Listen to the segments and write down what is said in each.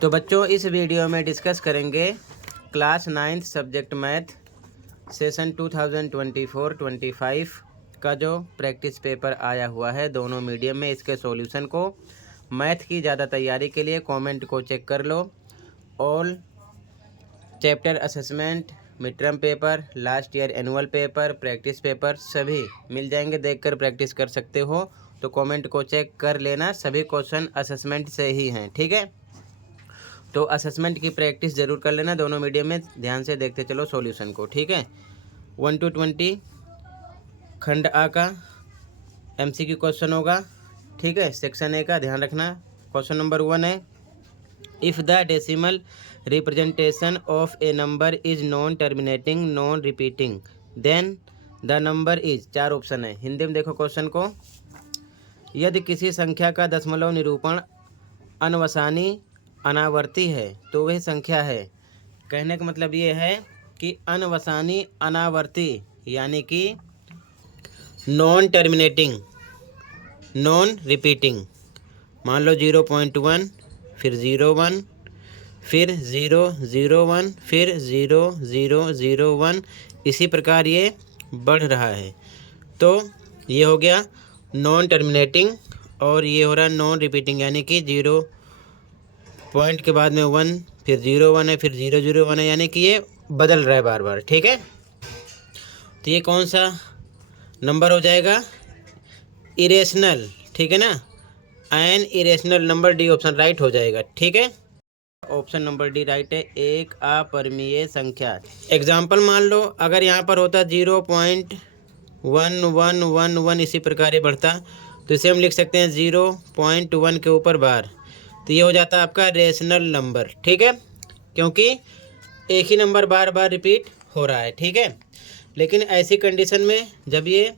तो बच्चों इस वीडियो में डिस्कस करेंगे class 9th subject math session 2024-25 का जो प्रैक्टिस पेपर आया हुआ है दोनों मीडियम में, इसके सॉल्यूशन को। मैथ की ज़्यादा तैयारी के लिए कमेंट को चेक कर लो। All chapter assessment, mid term paper, last year annual paper, practice paper सभी मिल जाएंगे, देखकर प्रैक्टिस कर सकते हो। तो कमेंट को चेक कर लेना, सभी क्वेश्चन असेसमेंट से ही हैं, ठीक है। तो असेसमेंट की प्रैक्टिस ज़रूर कर लेना दोनों मीडियम में, ध्यान से देखते चलो सॉल्यूशन को, ठीक है। 1 to 20 खंड आ का MCQ क्वेश्चन होगा, ठीक है। सेक्शन ए का ध्यान रखना। क्वेश्चन नंबर 1 है, if the decimal representation of a number is non terminating non repeating then the number is. 4 option है, हिंदी में देखो क्वेश्चन को। यदि किसी संख्या का दशमलव निरूपण अनवसानी अनावर्ती है तो वह संख्या है। कहने का मतलब ये है कि अनवसानी अनावर्ती यानी कि नॉन टर्मिनेटिंग नॉन रिपीटिंग। मान लो 0.1, फिर 0.1, फिर 0.0.1, फिर 0.0.0.1, इसी प्रकार ये बढ़ रहा है। तो ये हो गया नॉन टर्मिनेटिंग और ये हो रहा नॉन रिपीटिंग, यानी कि 0 पॉइंट के बाद में 1, फिर 0.1 है, फिर 0.0.1 है, यानी कि ये बदल रहा है बार बार, ठीक है। तो ये कौन सा नंबर हो जाएगा? इरेशनल, ठीक है ना। An irrational number, D option right हो जाएगा, ठीक है। ऑप्शन नंबर डी राइट है, एक अपरिमेय संख्या। एग्जाम्पल मान लो अगर यहाँ पर होता 0.1111, इसी प्रकार ये बढ़ता, तो इसे हम लिख सकते हैं 0.1 के ऊपर बार, तो ये हो जाता है आपका रेशनल नंबर, ठीक है, क्योंकि एक ही नंबर बार बार रिपीट हो रहा है, ठीक है। लेकिन ऐसी कंडीशन में जब ये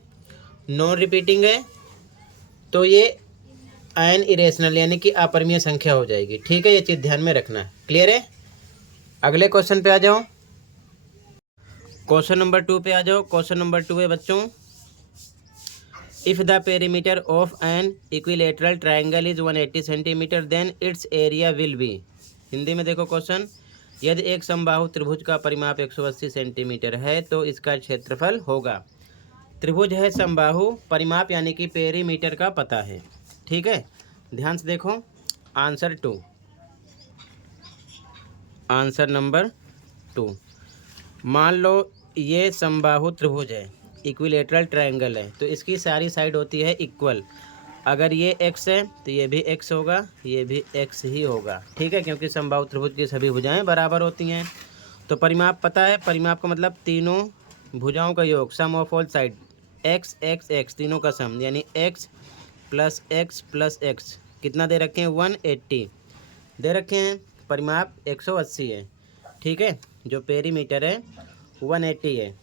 नॉन रिपीटिंग है तो ये एन इरेशनल यानी कि अपरिमेय संख्या हो जाएगी, ठीक है। ये चीज़ ध्यान में रखना, क्लियर है। अगले क्वेश्चन पे आ जाओ, क्वेश्चन नंबर 2 पे आ जाओ। क्वेश्चन नंबर 2 है बच्चों, if the perimeter of an equilateral triangle is 180 centimetre then its area will be. Hindi में देखो क्वेश्चन, यदि एक समबाहु त्रिभुज का परिमाप 180 सेंटीमीटर है तो इसका क्षेत्रफल होगा। त्रिभुज है समबाहु, परिमाप यानी कि पेरीमीटर का पता है, ठीक है। ध्यान से देखो आंसर 2, आंसर नंबर 2। मान लो ये समबाहु त्रिभुज है, इक्विलेटरल ट्रायंगल है, तो इसकी सारी साइड होती है इक्वल। अगर ये x है तो ये भी x होगा, ये भी x ही होगा, ठीक है, क्योंकि समबाहु त्रिभुज की सभी भुजाएं बराबर होती हैं। तो परिमाप पता है, परिमाप का मतलब तीनों भुजाओं का योग, sum of all side, x x x तीनों का सम, यानी x plus x plus x कितना दे रखे हैं? 180 दे रखे हैं। परिमाप 180 है, ठीक है, जो पेरीमीटर है 180 है,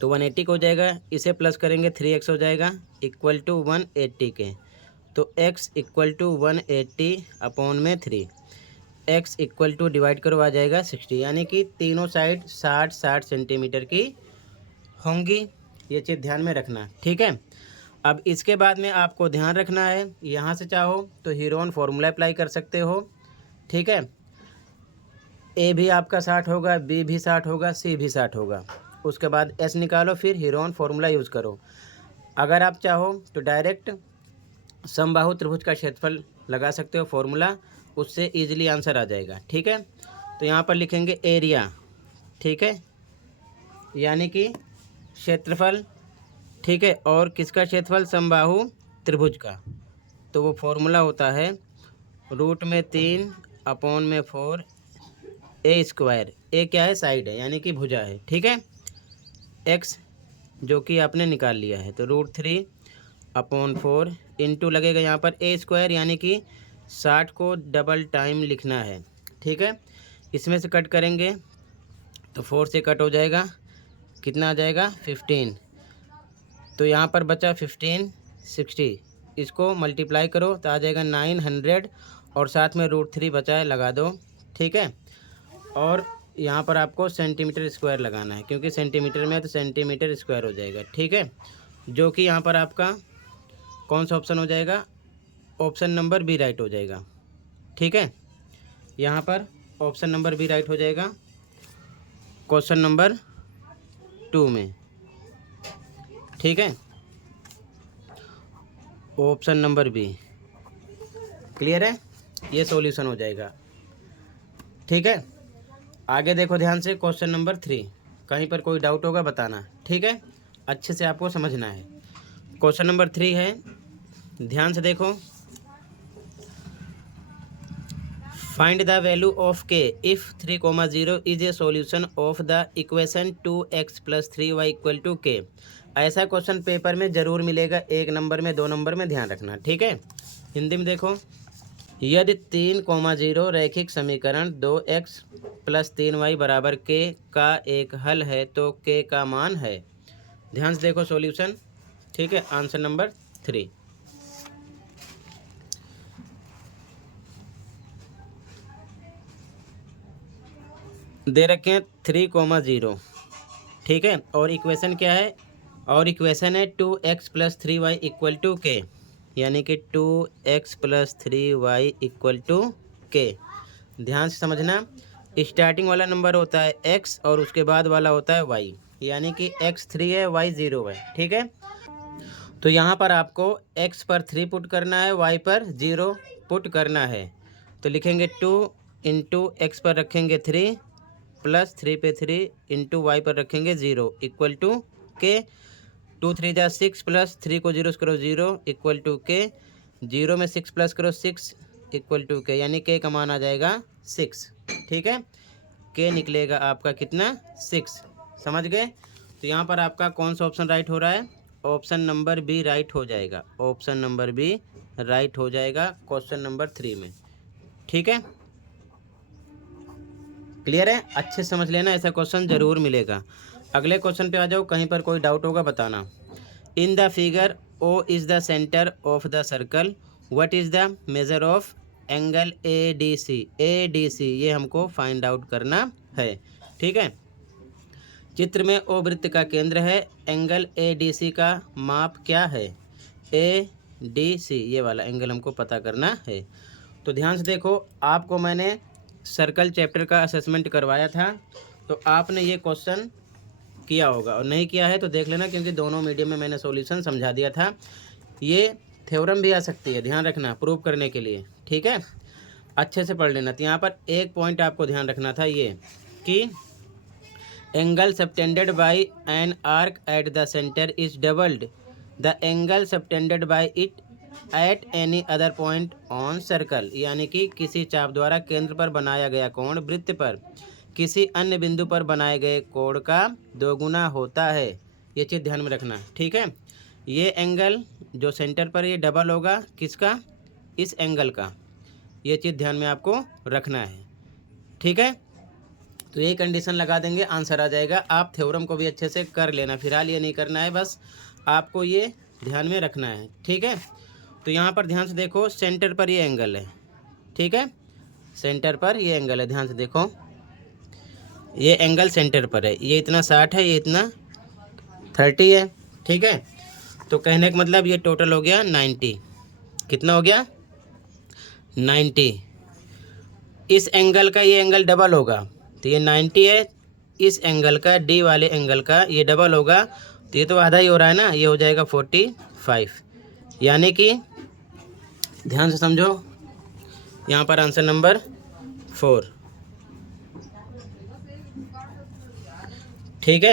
तो 180 का हो जाएगा, इसे प्लस करेंगे 3x हो जाएगा इक्वल टू 180 के, तो x इक्वल टू 180 अपॉन में 3, x इक्वल टू डिवाइड करो आ जाएगा 60, यानी कि तीनों साइड 60-60 सेंटीमीटर की होंगी। ये चीज़ ध्यान में रखना, ठीक है। अब इसके बाद में आपको ध्यान रखना है, यहाँ से चाहो तो हीरोन फार्मूला अप्लाई कर सकते हो, ठीक है। ए भी आपका 60 होगा, बी भी 60 होगा, सी भी 60 होगा, उसके बाद एस निकालो, फिर हीरोन फार्मूला यूज़ करो। अगर आप चाहो तो डायरेक्ट समबाहु त्रिभुज का क्षेत्रफल लगा सकते हो फार्मूला, उससे इजीली आंसर आ जाएगा, ठीक है। तो यहाँ पर लिखेंगे एरिया, ठीक है, यानी कि क्षेत्रफल, ठीक है। और किसका क्षेत्रफल? समबाहु त्रिभुज का। तो वो फार्मूला होता है √3 अपॉन में 4 ए स्क्वायर। ए क्या है? साइड है, यानी कि भुजा है, ठीक है। एक्स जो कि आपने निकाल लिया है, तो √3 अपॉन 4 इंटू लगेगा यहाँ पर ए स्क्वायर, यानी कि 60 को डबल टाइम लिखना है, ठीक है। इसमें से कट करेंगे तो 4 से कट हो जाएगा, कितना आ जाएगा? 15। तो यहाँ पर बचा 15, 60, इसको मल्टीप्लाई करो तो आ जाएगा 900, और साथ में √3 बचा है, लगा दो, ठीक है। और यहाँ पर आपको सेंटीमीटर स्क्वायर लगाना है, क्योंकि सेंटीमीटर में है तो सेंटीमीटर स्क्वायर हो जाएगा, ठीक है, जो कि यहाँ पर आपका कौन सा ऑप्शन हो जाएगा? ऑप्शन नंबर बी राइट हो जाएगा, ठीक है। यहाँ पर ऑप्शन नंबर बी राइट हो जाएगा क्वेश्चन नंबर 2 में। ठीक है, ऑप्शन नंबर बी। क्लियर है, ये सॉल्यूशन हो जाएगा। ठीक है, आगे देखो ध्यान से क्वेश्चन नंबर 3। कहीं पर कोई डाउट होगा बताना। ठीक है, अच्छे से आपको समझना है। क्वेश्चन नंबर 3 है, ध्यान से देखो। फाइंड द वैल्यू ऑफ के if 3,0 is a solution of the equation 2x + 3y = k। ऐसा क्वेश्चन पेपर में जरूर मिलेगा, 1 नंबर में, 2 नंबर में, ध्यान रखना। ठीक है, हिंदी में देखो। यदि 3,0 रैखिक समीकरण 2x + 3y = k का एक हल है तो k का मान है। ध्यान से देखो सॉल्यूशन। ठीक है, आंसर नंबर 3। दे रखे हैं 3,0। ठीक है, और इक्वेशन क्या है? और इक्वेशन है 2x + 3y = k, यानी कि 2x + 3y = k। ध्यान से समझना, स्टार्टिंग वाला नंबर होता है x और उसके बाद वाला होता है y, यानी कि x 3 है, y 0 है। ठीक है, तो यहाँ पर आपको x पर 3 पुट करना है, y पर 0 पुट करना है। तो लिखेंगे 2 × x पर रखेंगे 3 + 3 पे 3 × y पर रखेंगे 0 = k। 2 3 जा 6 + 3 को 0 करो 0 = k। 0 में 6 प्लस करो 6 = k, यानी k का मान आ जाएगा 6। ठीक है, k निकलेगा आपका कितना? 6। समझ गए? तो यहाँ पर आपका कौन सा ऑप्शन राइट हो रहा है? ऑप्शन नंबर बी राइट हो जाएगा। ऑप्शन नंबर बी राइट हो जाएगा क्वेश्चन नंबर 3 में। ठीक है, क्लियर है? अच्छे समझ लेना, ऐसा क्वेश्चन जरूर मिलेगा। अगले क्वेश्चन पे आ जाओ, कहीं पर कोई डाउट होगा बताना। In the figure O is the centre of the circle, what is the measure of angle ADC। ADC ये हमको फाइंड आउट करना है। ठीक है, चित्र में O वृत्त का केंद्र है, एंगल ADC का माप क्या है? ADC ये वाला एंगल हमको पता करना है। तो ध्यान से देखो, आपको मैंने सर्कल चैप्टर का असेसमेंट करवाया था, तो आपने ये क्वेश्चन किया होगा, और नहीं किया है तो देख लेना, क्योंकि दोनों मीडियम में मैंने सॉल्यूशन समझा दिया था। ये थ्योरम भी आ सकती है, ध्यान रखना, प्रूव करने के लिए। ठीक है, अच्छे से पढ़ लेना। तो यहाँ पर एक पॉइंट आपको ध्यान रखना था, ये कि angle subtended bye an arc at the centre is doubled the angle subtended bye it at any other point on circle, यानी कि किसी चाप द्वारा केंद्र पर बनाया गया कोण वृत्त पर किसी अन्य बिंदु पर बनाए गए कोण का 2 गुना होता है। ये चीज़ ध्यान में रखना। ठीक है, ये एंगल जो सेंटर पर, ये डबल होगा किसका? इस एंगल का। ये चीज़ ध्यान में आपको रखना है। ठीक है, तो ये कंडीशन लगा देंगे, आंसर आ जाएगा। आप थ्योरम को भी अच्छे से कर लेना, फिलहाल ये नहीं करना है, बस आपको ये ध्यान में रखना है। ठीक है, तो यहाँ पर ध्यान से देखो, सेंटर पर ये एंगल है। ठीक है, सेंटर पर ये एंगल है, ध्यान से देखो, ये एंगल सेंटर पर है। ये इतना 60 है, ये इतना 30 है। ठीक है, तो कहने का मतलब ये टोटल हो गया 90। कितना हो गया? 90। इस एंगल का ये एंगल डबल होगा, तो ये 90 है। इस एंगल का, डी वाले एंगल का, ये डबल होगा, तो ये तो आधा ही हो रहा है ना, ये हो जाएगा 45। यानी कि ध्यान से समझो, यहाँ पर आंसर नंबर 4। ठीक है,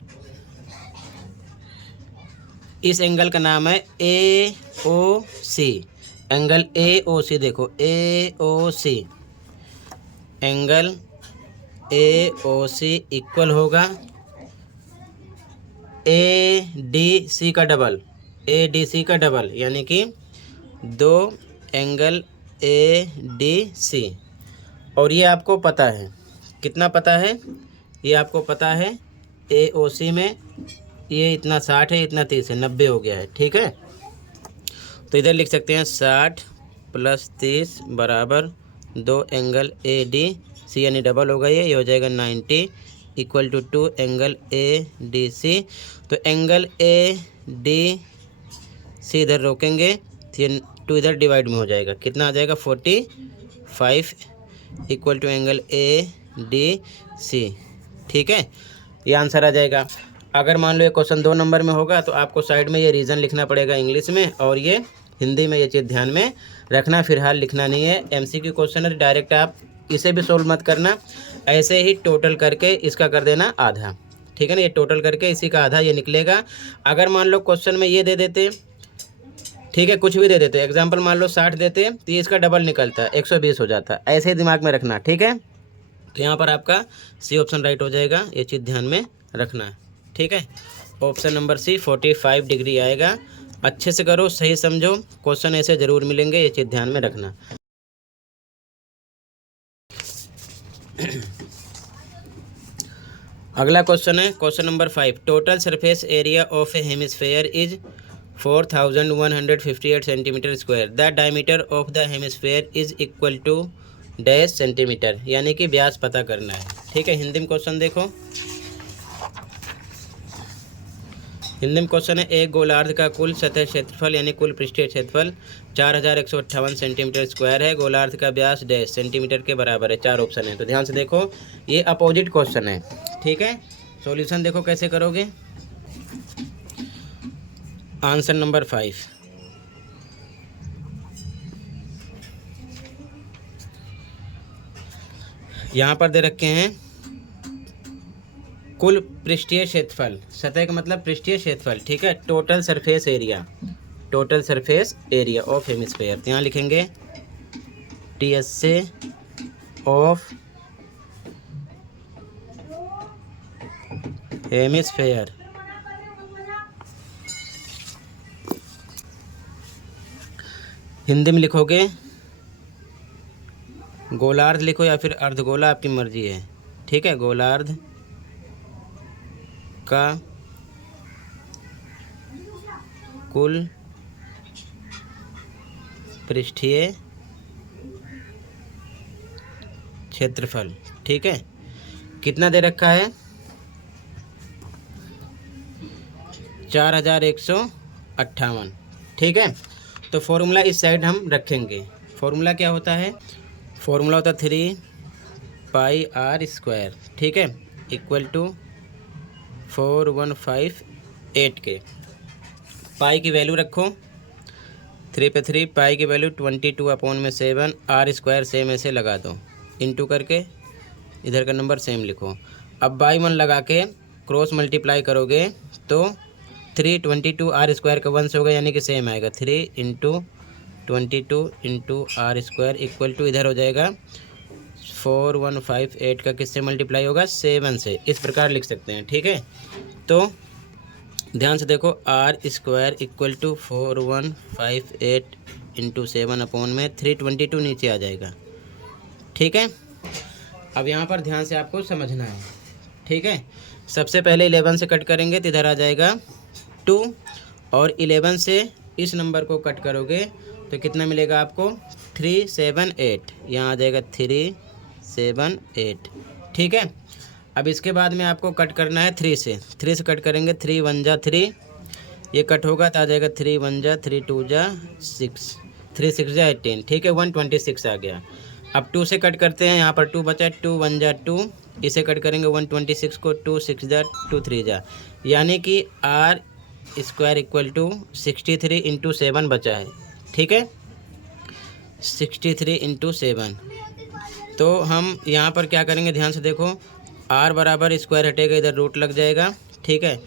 इस एंगल का नाम है AOC। एंगल AOC देखो, AOC एंगल AOC इक्वल होगा ADC का डबल, ADC का डबल, यानी कि 2 एंगल ADC। और ये आपको पता है, कितना पता है? ये आपको पता है AOC में ये इतना 60 है, इतना 30 है, 90 हो गया है। ठीक है, तो इधर लिख सकते हैं 60 + 30 = 2 एंगल ADC, यानी डबल होगा, ये हो जाएगा 90 = 2 एंगल ADC। तो एंगल ADC इधर रोकेंगे, 2 इधर डिवाइड में हो जाएगा, कितना आ जाएगा? 45 इक्वल टू एंगल ADC। ठीक है, ये आंसर आ जाएगा। अगर मान लो ये क्वेश्चन 2 नंबर में होगा तो आपको साइड में ये रीज़न लिखना पड़ेगा इंग्लिश में, और ये हिंदी में। ये चीज़ ध्यान में रखना, फिलहाल लिखना नहीं है। MCQ क्वेश्चन है, डायरेक्ट आप इसे भी सोल्व मत करना, ऐसे ही टोटल करके इसका कर देना आधा। ठीक है ना, ये टोटल करके इसी का आधा ये निकलेगा। अगर मान लो क्वेश्चन में ये दे देते, ठीक है, कुछ भी दे देते, एग्जाम्पल मान लो 60 देते तो ये इसका डबल निकलता, 120 हो जाता। ऐसे ही दिमाग में रखना, ठीक है। तो यहाँ पर आपका सी ऑप्शन राइट हो जाएगा, ये चीज़ ध्यान में रखना है। ठीक है, ऑप्शन नंबर सी 45 डिग्री आएगा। अच्छे से करो, सही समझो, क्वेश्चन ऐसे ज़रूर मिलेंगे, ये चीज़ ध्यान में रखना। अगला क्वेश्चन है question number 5। Total surface area of a hemisphere is 4158 centimetre square. The diameter of the hemisphere is equal to dash centimetre, यानी कि व्यास पता करना है। ठीक है, हिंदी में क्वेश्चन देखो। हिंदी में क्वेश्चन है, एक गोलार्ध का कुल सतह क्षेत्रफल यानी कुल पृष्ठीय क्षेत्रफल 4158 सेंटीमीटर स्क्वायर है। गोलार्ध का व्यास डैश सेंटीमीटर के बराबर है। 4 ऑप्शन है, तो ध्यान से देखो, ये अपोजिट क्वेश्चन है। ठीक है, सॉल्यूशन देखो कैसे करोगे। आंसर नंबर 5, यहाँ पर दे रखे हैं कुल पृष्ठीय क्षेत्रफल, सतह का मतलब पृष्ठीय क्षेत्रफल। ठीक है, total surface area, total surface area of hemisphere, यहाँ लिखेंगे TSA ऑफ हेमिस्फेयर। हिंदी में लिखोगे गोलार्ध लिखो या फिर अर्धगोला, आपकी मर्जी है। ठीक है, गोलार्ध का कुल पृष्ठीय क्षेत्रफल। ठीक है, कितना दे रखा है, 4158। ठीक है, तो फॉर्मूला इस साइड हम रखेंगे। फॉर्मूला क्या होता है, फॉर्मूला होता है 3πr²। ठीक है, इक्वल टू 4158 के। पाई की वैल्यू रखो, 3 पे 3, पाई की वैल्यू 22/7, r² सेम ऐसे लगा दो, इंटू करके इधर का नंबर सेम लिखो। अब बाई 1 लगा के क्रॉस मल्टीप्लाई करोगे तो 322 r² का 1 से होगा, यानी कि सेम आएगा। 3 × 22 × r² इक्वल टू इधर हो जाएगा 4158 का किससे मल्टीप्लाई होगा, 7 से। इस प्रकार लिख सकते हैं। ठीक है, तो ध्यान से देखो, r² इक्वल टू 4158 × 7/322 नीचे आ जाएगा। ठीक है, अब यहाँ पर ध्यान से आपको समझना है। ठीक है, सबसे पहले 11 से कट करेंगे तो इधर आ जाएगा 2, और 11 से इस नंबर को कट करोगे तो कितना मिलेगा आपको, 378। यहाँ आ जाएगा 378। ठीक है, अब इसके बाद में आपको कट करना है 3 से। 3 से कट करेंगे, 3 1 जा 3, ये कट होगा तो आ जाएगा 3 1 जा 3 2 जा 6, 3 6 जा 18। ठीक है, 126 आ गया। अब 2 से कट करते हैं, यहाँ पर 2 बचा, 2 1 जा 2, इसे कट करेंगे 126 को, 2 6 जा 2 3 जा, यानी कि r² इक्वल टू 63 × 7 बचा है। ठीक है, 63 × 7। तो हम यहाँ पर क्या करेंगे, ध्यान से देखो, r बराबर स्क्वायर हटेगा, इधर रूट लग जाएगा। ठीक है,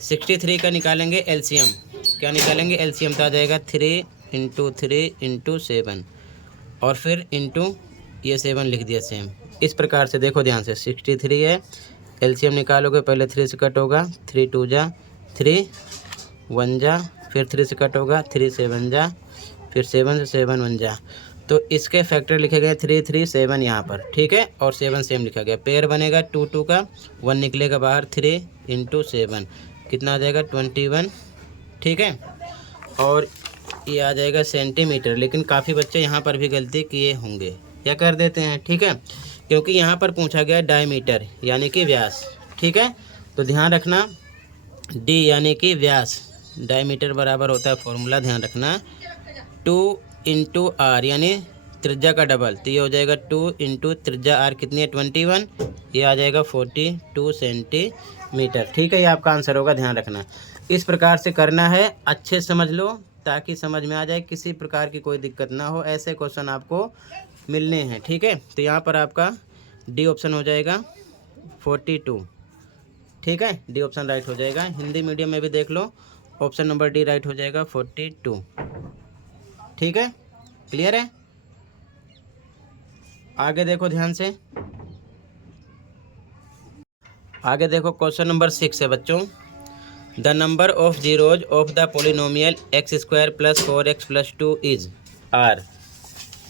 63 का निकालेंगे LCM। क्या निकालेंगे, LCM, तो आ जाएगा 3 × 3 × 7, और फिर इंटू ये 7 लिख दिया सेम। इस प्रकार से देखो ध्यान से, 63 है, LCM निकालोगे, पहले 3 से कट होगा, 3 2 जा 3 1 जा, फिर 3 से कट होगा, 3 7 जा, फिर 7 से 7 1 जा, तो इसके फैक्टर लिखे गए 3 3 7 यहाँ पर। ठीक है, और 7 सेम लिखा गया। पेयर बनेगा 2 2 का, 1 निकलेगा बाहर, 3 × 7 कितना आ जाएगा, 21। ठीक है, और ये आ जाएगा सेंटीमीटर। लेकिन काफ़ी बच्चे यहाँ पर भी गलती किए होंगे, क्या कर देते हैं। ठीक है, क्योंकि यहाँ पर पूछा गया डायमीटर यानी कि व्यास। ठीक है, तो ध्यान रखना, d यानी कि व्यास, डायमीटर बराबर होता है फॉर्मूला, ध्यान रखना 2 × r, यानी त्रिज्या का डबल, तो ये हो जाएगा 2 इंटू त्रिज्या आर कितनी है 21, ये आ जाएगा 42 सेंटीमीटर। ठीक है, ये आपका आंसर होगा, ध्यान रखना। इस प्रकार से करना है, अच्छे से समझ लो ताकि समझ में आ जाए, किसी प्रकार की कोई दिक्कत ना हो, ऐसे क्वेश्चन आपको मिलने हैं। ठीक है, तो यहाँ पर आपका डी ऑप्शन हो जाएगा 42। ठीक है, डी ऑप्शन राइट हो जाएगा। हिंदी मीडियम में भी देख लो, ऑप्शन नंबर डी राइट हो जाएगा 42। ठीक है, क्लियर है। आगे देखो ध्यान से, आगे देखो क्वेश्चन नंबर 6 है बच्चों। The number of zeros of the polynomial x square plus 4x plus 2 is are.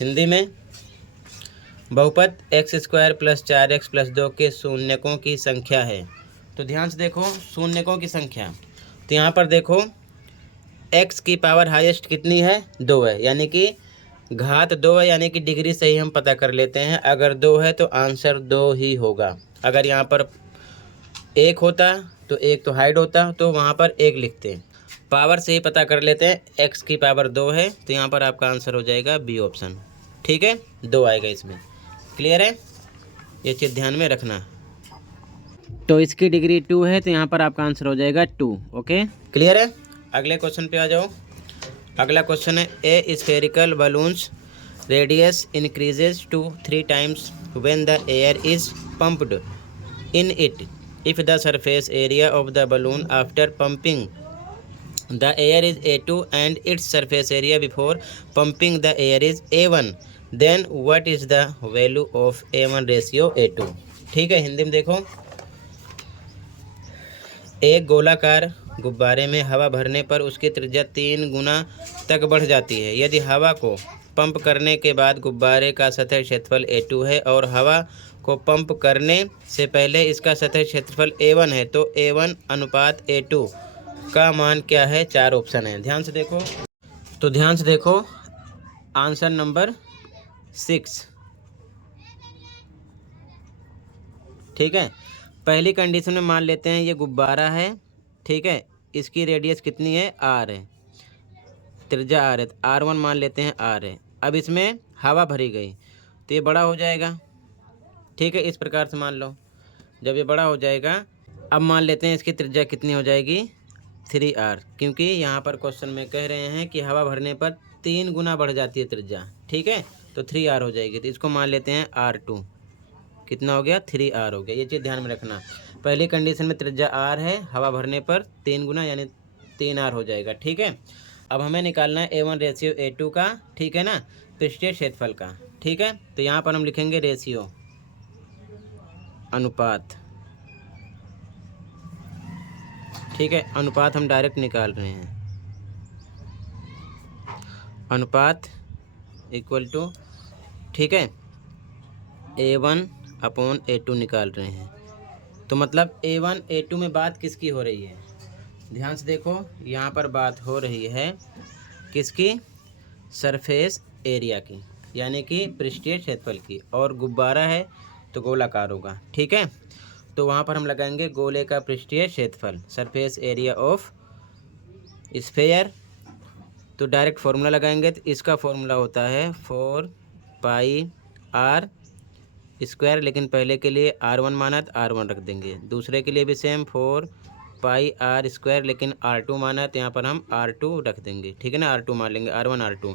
Hindi में बहुपद x square plus 4x plus 2 के शून्यकों की संख्या है। तो ध्यान से देखो, शून्यकों की संख्या, तो यहाँ पर देखो x की पावर हाईएस्ट कितनी है 2 है, यानी कि घात 2 है, यानी कि डिग्री से ही हम पता कर लेते हैं। अगर 2 है तो आंसर 2 ही होगा। अगर यहाँ पर 1 होता तो 1 तो हाइड होता, तो वहाँ पर 1 लिखते। पावर से ही पता कर लेते हैं, x की पावर 2 है, तो यहाँ पर आपका आंसर हो जाएगा बी ऑप्शन। ठीक है, 2 आएगा इसमें। क्लियर है, ये चीज़ ध्यान में रखना। तो इसकी डिग्री 2 है, तो यहाँ पर आपका आंसर हो जाएगा 2। ओके, क्लियर है। अगले क्वेश्चन पे आ जाओ। अगला क्वेश्चन है, a spherical balloon's radius increases to 3 times when the air is pumped in it if the surface area of the balloon after pumping the air is A2 and its surface area before pumping the air is A1, then what is the value of A1 ratio A2। ठीक है, हिंदी में देखो, एक गोलाकार गुब्बारे में हवा भरने पर उसकी त्रिज्या 3 गुना तक बढ़ जाती है। यदि हवा को पंप करने के बाद गुब्बारे का सतह क्षेत्रफल A2 है और हवा को पंप करने से पहले इसका सतह क्षेत्रफल A1 है, तो A1 अनुपात A2 का मान क्या है। 4 ऑप्शन है, ध्यान से देखो। तो ध्यान से देखो, आंसर नंबर 6। ठीक है, पहली कंडीशन में मान लेते हैं ये गुब्बारा है। ठीक है, इसकी रेडियस कितनी है, आर है, त्रिज्या आर है, तो R1 मान लेते हैं, आर है। अब इसमें हवा भरी गई तो ये बड़ा हो जाएगा। ठीक है, इस प्रकार से मान लो, जब ये बड़ा हो जाएगा, अब मान लेते हैं इसकी त्रिज्या कितनी हो जाएगी 3R, क्योंकि यहाँ पर क्वेश्चन में कह रहे हैं कि हवा भरने पर 3 गुना बढ़ जाती है त्रिज्या। ठीक है, तो 3R हो जाएगी, तो इसको मान लेते हैं R2। कितना हो गया, 3R हो गया। ये चीज़ ध्यान में रखना, पहली कंडीशन में त्रिज्या R है, हवा भरने पर 3 गुना यानी 3R हो जाएगा। ठीक है, अब हमें निकालना है A1 रेशियो A2 का। ठीक है ना, पृष्ठीय क्षेत्रफल का। ठीक है, तो यहाँ पर हम लिखेंगे रेशियो, अनुपात। ठीक है, अनुपात हम डायरेक्ट निकाल रहे हैं, अनुपात इक्वल टू, ठीक है, A1 अपॉन A2 निकाल रहे हैं। तो मतलब A1 A2 में बात किसकी हो रही है, ध्यान से देखो, यहाँ पर बात हो रही है किसकी, सरफेस एरिया की, यानी कि पृष्ठीय क्षेत्रफल की। और गुब्बारा है तो गोलाकार होगा। ठीक है, तो वहाँ पर हम लगाएंगे गोले का पृष्ठीय क्षेत्रफल, सरफेस एरिया ऑफ स्फेयर। तो डायरेक्ट फॉर्मूला लगाएंगे, तो इसका फॉर्मूला होता है 4 पाई R स्क्वायर, लेकिन पहले के लिए R1 माना तो R1 रख देंगे। दूसरे के लिए भी सेम 4 पाई R स्क्वायर, लेकिन R2 माना तो यहाँ पर हम R2 रख देंगे। ठीक है ना, R2 मान लेंगे, R1 R2।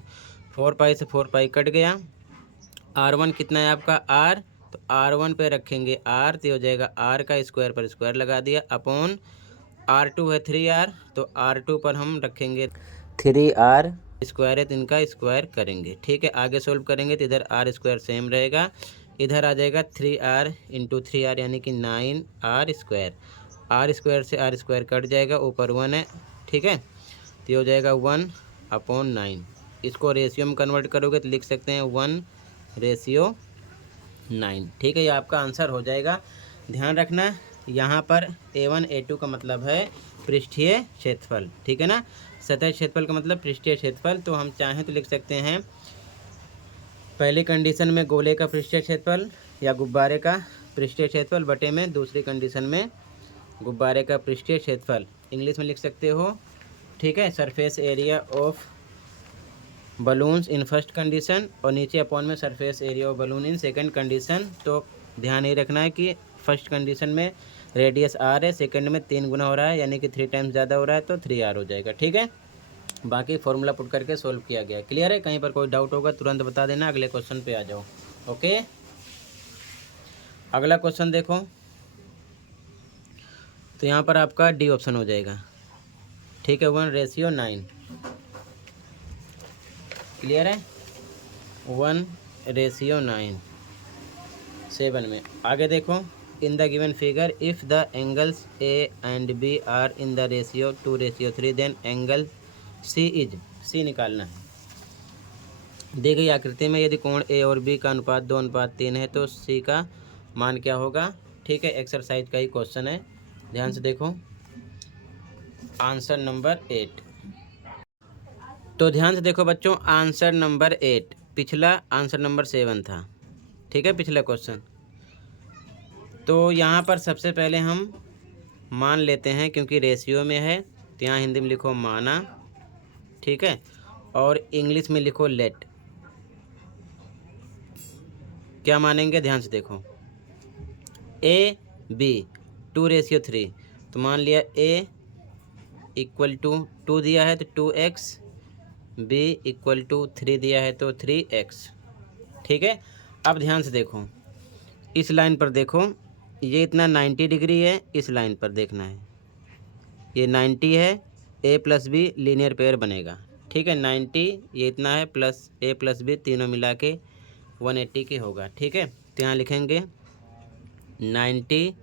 4 पाई से 4 पाई कट गया, R1 कितना है आपका R, तो R1 पे रखेंगे R, तो हो जाएगा R का स्क्वायर पर स्क्वायर लगा दिया, अपॉन R2 है 3R, तो R2 पर हम रखेंगे 3R स्क्वायर है, तो इनका स्क्वायर करेंगे। ठीक है, आगे सोल्व करेंगे तो इधर R स्क्वायर सेम रहेगा, इधर आ जाएगा 3R इंटू 3R यानी कि 9R स्क्वायर। R स्क्वायर से R स्क्वायर कट जाएगा, ऊपर 1 है। ठीक है, तो ये हो जाएगा 1 अपॉन 9। इसको रेशियो में कन्वर्ट करोगे तो लिख सकते हैं 1 रेशियो 9। ठीक है, ये आपका आंसर हो जाएगा। ध्यान रखना, यहाँ पर A1 A2 का मतलब है पृष्ठीय क्षेत्रफल। ठीक है ना, सतह क्षेत्रफल का मतलब पृष्ठीय क्षेत्रफल। तो हम चाहें तो लिख सकते हैं पहली कंडीशन में गोले का पृष्ठीय क्षेत्रफल या गुब्बारे का पृष्ठीय क्षेत्रफल बटे में दूसरी कंडीशन में गुब्बारे का पृष्ठीय क्षेत्रफल, इंग्लिश में लिख सकते हो। ठीक है, surface area of balloons in first condition और नीचे अपॉन में surface area of balloon in second condition. तो ध्यान ये रखना है कि फर्स्ट कंडीशन में रेडियस आर है, सेकंड में 3 गुना हो रहा है यानी कि 3 टाइम्स ज़्यादा हो रहा है तो 3r हो जाएगा। ठीक है, बाकी फॉर्मूला पुट करके सोल्व किया गया। क्लियर है? कहीं पर कोई डाउट होगा तुरंत बता देना, अगले क्वेश्चन पे आ जाओ। ओके, अगला क्वेश्चन देखो, तो यहाँ पर आपका डी ऑप्शन हो जाएगा। ठीक है, 1:9। क्लियर है? 1:9 7 में। आगे देखो, in the given figure if the angles A and B are in the ratio 2:3 then angle C is, C निकालना है। दी गई आकृति में यदि कोण ए और बी का अनुपात 2:3 है तो सी का मान क्या होगा। ठीक है, एक्सरसाइज का ही क्वेश्चन है, ध्यान से देखो। Answer number 8। तो ध्यान से देखो बच्चों, आंसर नंबर 8, पिछला आंसर नंबर 7 था। ठीक है, पिछला क्वेश्चन। तो यहाँ पर सबसे पहले हम मान लेते हैं, क्योंकि रेशियो में है तो यहाँ हिंदी में लिखो माना। ठीक है, और इंग्लिश में लिखो लेट। क्या मानेंगे, ध्यान से देखो। ए बी 2:3, तो मान लिया ए इक्वल टू 2 दिया है तो 2x, बी इक्वल टू 3 दिया है तो 3x। ठीक है, अब ध्यान से देखो, इस लाइन पर देखो, ये इतना 90 डिग्री है, इस लाइन पर देखना है, ये 90 है, a plus be linear pair बनेगा। ठीक है, 90 ये इतना है प्लस a प्लस बी तीनों मिला के 180 के होगा। ठीक है, तो यहाँ लिखेंगे 90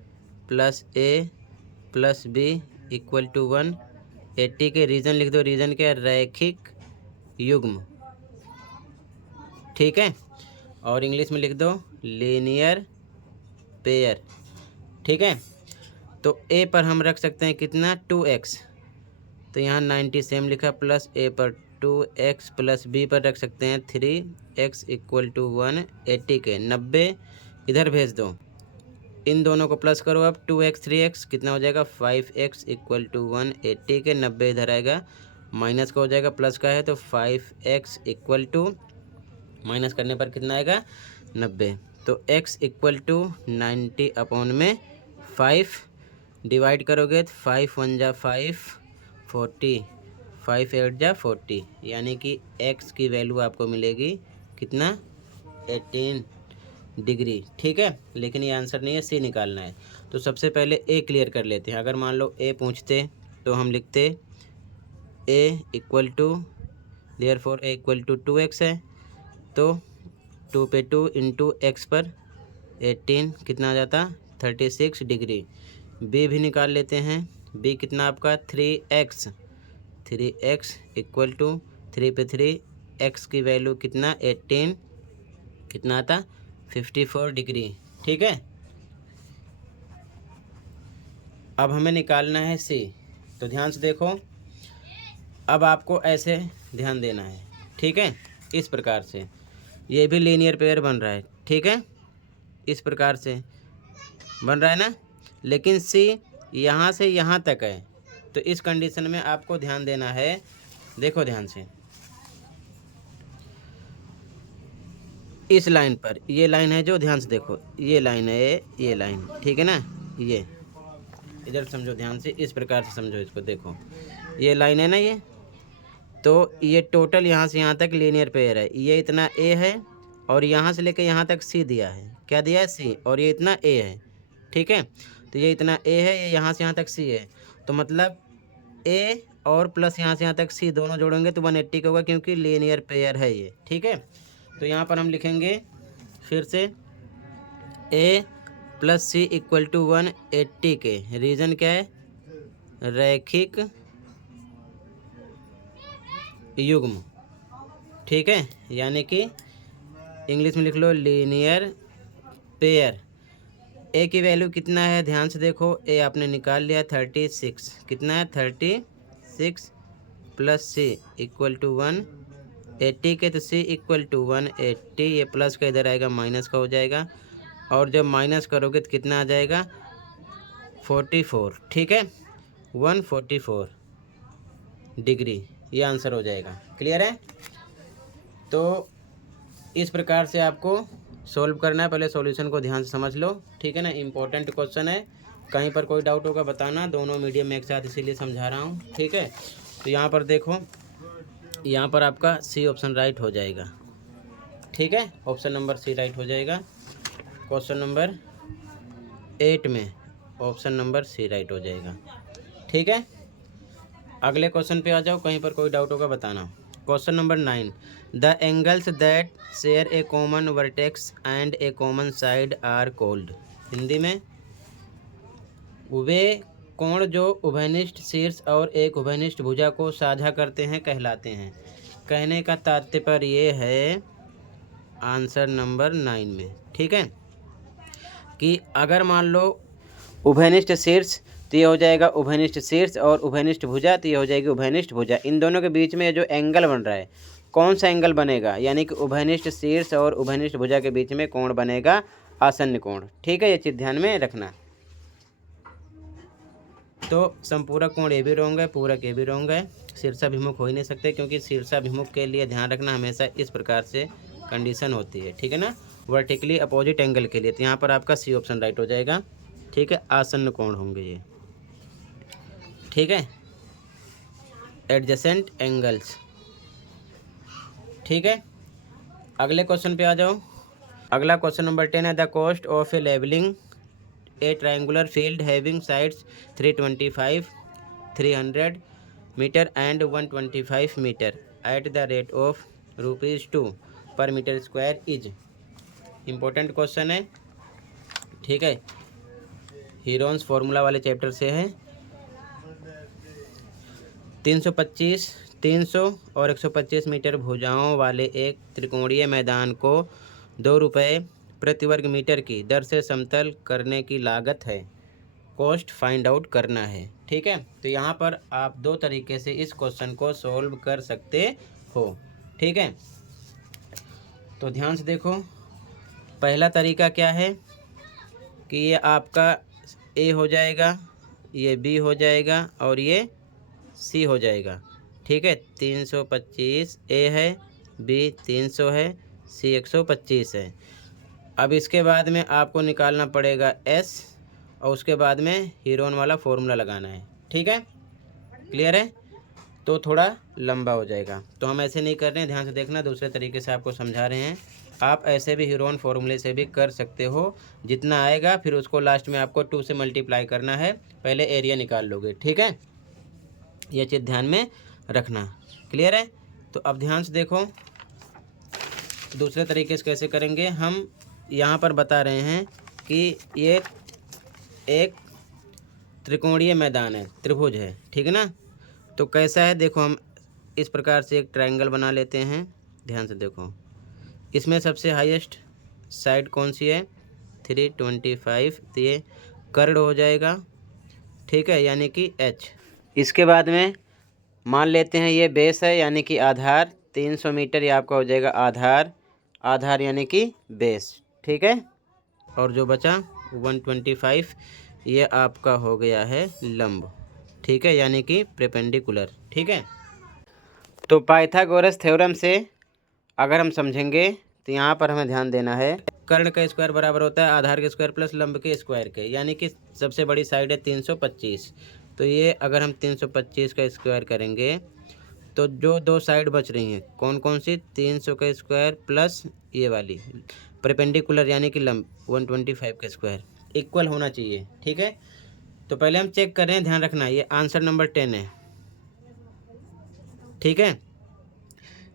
plus a plus B equal to 180 के रीजन लिख दो, रीजन क्या है, रैखिक युग्म। ठीक है, और इंग्लिश में लिख दो लीनियर पेयर। ठीक है, तो a पर हम रख सकते हैं कितना, 2x, तो यहाँ 90 सेम लिखा, प्लस a पर 2x प्लस b पर रख सकते हैं 3x इक्वल टू 180 के 90 इधर भेज दो, इन दोनों को प्लस करो। अब 2x 3x कितना हो जाएगा, 5x इक्वल टू 180 के 90 इधर आएगा, माइनस का हो जाएगा, प्लस का है तो 5x इक्वल टू, माइनस करने पर कितना आएगा, 90। तो x इक्वल टू 90 अपॉन में 5 डिवाइड करोगे तो 5 1 जा 5 40, 5 8 जा 40, यानी कि x की वैल्यू आपको मिलेगी कितना, 18 डिग्री। ठीक है, लेकिन ये आंसर नहीं है, सी निकालना है। तो सबसे पहले ए क्लियर कर लेते हैं। अगर मान लो ए पूछते तो हम लिखते A equal to, therefore A equal to 2x है, तो 2 पे 2 इंटू एक्स पर 18 कितना आ जाता, 36 डिग्री। बी भी निकाल लेते हैं, बी कितना आपका 3x, 3x इक्वल टू 3 पे 3 x की वैल्यू कितना 18 कितना आता 54 डिग्री। ठीक है, अब हमें निकालना है सी। तो ध्यान से देखो, अब आपको ऐसे ध्यान देना है। ठीक है, इस प्रकार से ये भी लीनियर पेयर बन रहा है। ठीक है, इस प्रकार से बन रहा है ना, लेकिन सी यहाँ से यहाँ तक है, तो इस कंडीशन में आपको ध्यान देना है। देखो ध्यान से, इस लाइन पर, ये लाइन है जो, ध्यान से देखो, ये लाइन है, ये लाइन, ठीक है ना, ये इधर समझो ध्यान से, इस प्रकार से समझो इसको। देखो ये लाइन है ना, ये तो ये टोटल यहाँ से यहाँ तक लीनियर पेयर है। ये इतना ए है और यहाँ से लेकर यहाँ तक सी दिया है, क्या दिया है, सी, और ये इतना ए है। ठीक है, तो ये इतना ए है, ये यहाँ से यहाँ तक सी है, तो मतलब ए और प्लस यहाँ से यहाँ तक सी दोनों जोड़ेंगे तो 180 का होगा, क्योंकि लीनियर पेयर है ये। ठीक है, तो यहाँ पर हम लिखेंगे फिर से ए प्लस सी इक्वल टू 180 के, रीजन क्या है, रैखिक युग्म। ठीक है, यानी कि इंग्लिश में लिख लो लीनियर पेयर। ए की वैल्यू कितना है, ध्यान से देखो, ए आपने निकाल लिया 36, कितना है 36 प्लस सी इक्वल टू 180 के, तो सी इक्वल टू 180, ये प्लस का इधर आएगा माइनस का हो जाएगा, और जब माइनस करोगे तो कितना आ जाएगा 44। ठीक है, 144 डिग्री, ये आंसर हो जाएगा। क्लियर है? तो इस प्रकार से आपको सोल्व करना है। पहले सॉल्यूशन को ध्यान से समझ लो, ठीक है ना। इम्पोर्टेंट क्वेश्चन है, कहीं पर कोई डाउट होगा बताना। दोनों मीडियम में एक साथ इसीलिए समझा रहा हूँ, ठीक है। तो यहाँ पर देखो, यहाँ पर आपका सी ऑप्शन राइट हो जाएगा, ठीक है। ऑप्शन नंबर सी राइट हो जाएगा। क्वेश्चन नंबर 8 में ऑप्शन नंबर सी राइट हो जाएगा, ठीक है। अगले क्वेश्चन पे आ जाओ, कहीं पर कोई डाउट होगा बताना। Question number 9, the angles that share a common vertex and a common side are called. Hindi में, वे कोण जो उभयनिष्ठ शीर्ष और एक उभयनिष्ठ भुजा को साझा करते हैं कहलाते हैं। कहने का तात्पर्य ये है आंसर नंबर 9 में, ठीक है, कि अगर मान लो उभयनिष्ठ शीर्ष तो ये हो जाएगा उभयनिष्ठ शीर्ष, और उभयनिष्ठ भुजा तो ये हो जाएगी उभयनिष्ठ भुजा। इन दोनों के बीच में जो एंगल बन रहा है, कौन सा एंगल बनेगा, यानी कि उभयनिष्ठ शीर्ष और उभयनिष्ठ भुजा के बीच में कोण बनेगा आसन्न कोण, ठीक है। ये चीज़ ध्यान में रखना। तो संपूरक कोण ये भी रोंग है, पूरक ये भी रोंग है, शीर्षाभिमुख हो ही नहीं सकते, क्योंकि शीर्षाभिमुख के लिए ध्यान रखना हमेशा इस प्रकार से कंडीशन होती है, ठीक है ना, वर्टिकली अपोजिट एंगल के लिए। तो यहाँ पर आपका सी ऑप्शन राइट हो जाएगा, ठीक है। आसन्न कोण होंगे ये, ठीक है, एडजेसेंट एंगल्स, ठीक है। अगले क्वेश्चन पे आ जाओ। अगला क्वेश्चन नंबर 10 है, the cost of a levelling a triangular field having sides 325, 300 metre and 125 metre at the rate of ₹2 per metre square is. Important question है, ठीक है, हीरोन्स फार्मूला वाले चैप्टर से है। 325, 300 और 125 मीटर भुजाओं वाले एक त्रिकोणीय मैदान को ₹2 प्रति वर्ग मीटर की दर से समतल करने की लागत है। कॉस्ट फाइंड आउट करना है, ठीक है। तो यहाँ पर आप दो तरीके से इस क्वेश्चन को सॉल्व कर सकते हो, ठीक है। तो ध्यान से देखो, पहला तरीका क्या है कि ये आपका ए हो जाएगा, ये बी हो जाएगा और ये सी हो जाएगा, ठीक है। 325 ए है, बी 300 है, सी 125 है। अब इसके बाद में आपको निकालना पड़ेगा एस, और उसके बाद में हीरोन वाला फॉर्मूला लगाना है, ठीक है। क्लियर है। तो थोड़ा लंबा हो जाएगा, तो हम ऐसे नहीं कर रहे हैं, ध्यान से देखना, दूसरे तरीके से आपको समझा रहे हैं। आप ऐसे भी हीरोन फॉर्मूले से भी कर सकते हो, जितना आएगा फिर उसको लास्ट में आपको 2 से मल्टीप्लाई करना है, पहले एरिया निकाल लोगे, ठीक है। ये चीज़ ध्यान में रखना। क्लियर है। तो अब ध्यान से देखो, दूसरे तरीके से कैसे करेंगे। हम यहाँ पर बता रहे हैं कि ये एक त्रिकोणीय मैदान है, त्रिभुज है, ठीक है ना। तो कैसा है देखो, हम इस प्रकार से एक ट्रायंगल बना लेते हैं। ध्यान से देखो, इसमें सबसे हाईएस्ट साइड कौन सी है, 325, तो ये कर्ड हो जाएगा, ठीक है, यानी कि एच। इसके बाद में मान लेते हैं ये बेस है, यानी कि आधार 300 मीटर, ये आपका हो जाएगा आधार, आधार यानी कि बेस, ठीक है। और जो बचा 125, ये आपका हो गया है लंब, ठीक है, यानी कि परपेंडिकुलर, ठीक है। तो पाइथागोरस थ्योरम से अगर हम समझेंगे तो यहाँ पर हमें ध्यान देना है, कर्ण का स्क्वायर बराबर होता है आधार के स्क्वायर प्लस लंब के स्क्वायर के, यानी कि सबसे बड़ी साइड है 325। तो ये अगर हम 325 का स्क्वायर करेंगे तो जो दो साइड बच रही हैं कौन कौन सी, 300 का स्क्वायर प्लस ये वाली परपेंडिकुलर यानी कि लंब 125 का स्क्वायर, इक्वल होना चाहिए, ठीक है। तो पहले हम चेक कर रहे हैं, ध्यान रखना, ये आंसर नंबर 10 है, ठीक है।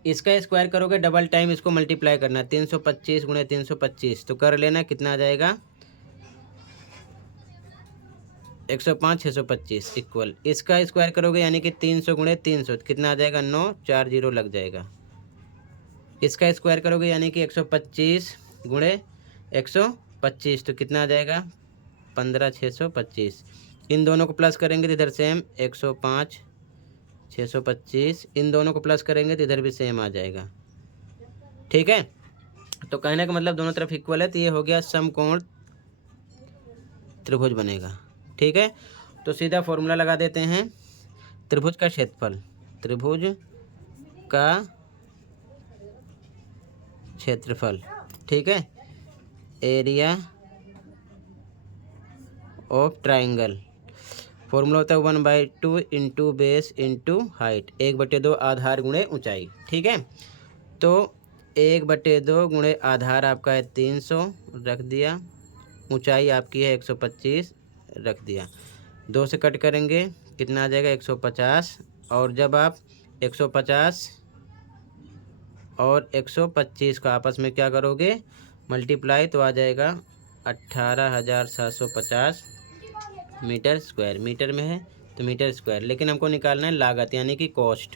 इसका स्क्वायर करोगे डबल टाइम इसको मल्टीप्लाई करना, 325 गुणे 325, तो कर लेना, कितना आ जाएगा 105, 625 इक्वल। इसका स्क्वायर करोगे यानी कि 300 गुणे 300, कितना आ जाएगा 9, 4 जीरो लग जाएगा। इसका स्क्वायर करोगे यानी कि 125 गुणे 125, तो कितना आ जाएगा 15, 625। इन दोनों को प्लस करेंगे तो इधर सेम 105, 625, इन दोनों को प्लस करेंगे तो इधर भी सेम आ जाएगा, ठीक है। तो कहने का मतलब दोनों तरफ इक्वल है, तो ये हो गया समकोण त्रिभुज बनेगा, ठीक है। तो सीधा फॉर्मूला लगा देते हैं, त्रिभुज का क्षेत्रफल, त्रिभुज का क्षेत्रफल, ठीक है। एरिया ऑफ ट्राइंगल, फॉर्मूला होता है 1/2 इंटू बेस इंटू हाइट, 1/2 आधार गुणे ऊंचाई, ठीक है। तो 1/2 गुणे आधार आपका है 300 रख दिया, ऊंचाई आपकी है 125 रख दिया। 2 से कट करेंगे कितना आ जाएगा 150, और जब आप 150 और 125 का आपस में क्या करोगे मल्टीप्लाई, तो आ जाएगा 18,750 मीटर स्क्वायर। मीटर में है तो मीटर स्क्वायर, लेकिन हमको निकालना है लागत यानी कि कॉस्ट।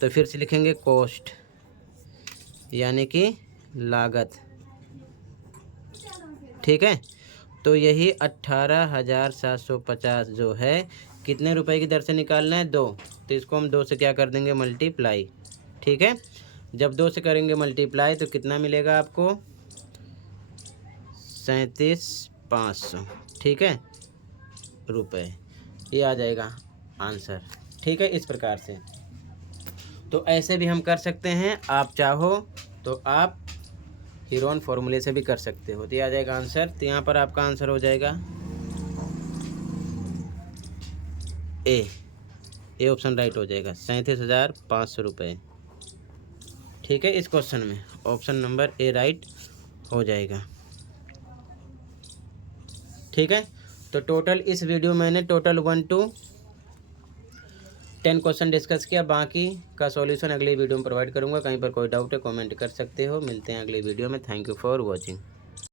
तो फिर से लिखेंगे कॉस्ट यानी कि लागत, ठीक है। तो यही 18,750 जो है कितने रुपए की दर से निकालना है 2, तो इसको हम 2 से क्या कर देंगे मल्टीप्लाई, ठीक है। जब 2 से करेंगे मल्टीप्लाई तो कितना मिलेगा आपको 37,500, ठीक है रुपए, ये आ जाएगा आंसर, ठीक है। इस प्रकार से तो ऐसे भी हम कर सकते हैं, आप चाहो तो आप हीरोन फॉर्मूले से भी कर सकते हो। तो ये आ जाएगा आंसर, तो यहाँ पर आपका आंसर हो जाएगा ए ऑप्शन राइट हो जाएगा 37,500 रुपये, ठीक है। इस क्वेश्चन में ऑप्शन नंबर ए राइट हो जाएगा, ठीक है। तो टोटल इस वीडियो मैंने टोटल 1 to 10 क्वेश्चन डिस्कस किया, बाकी का सॉल्यूशन अगली वीडियो में प्रोवाइड करूंगा। कहीं पर कोई डाउट है कमेंट कर सकते हो। मिलते हैं अगली वीडियो में। Thank you for watching.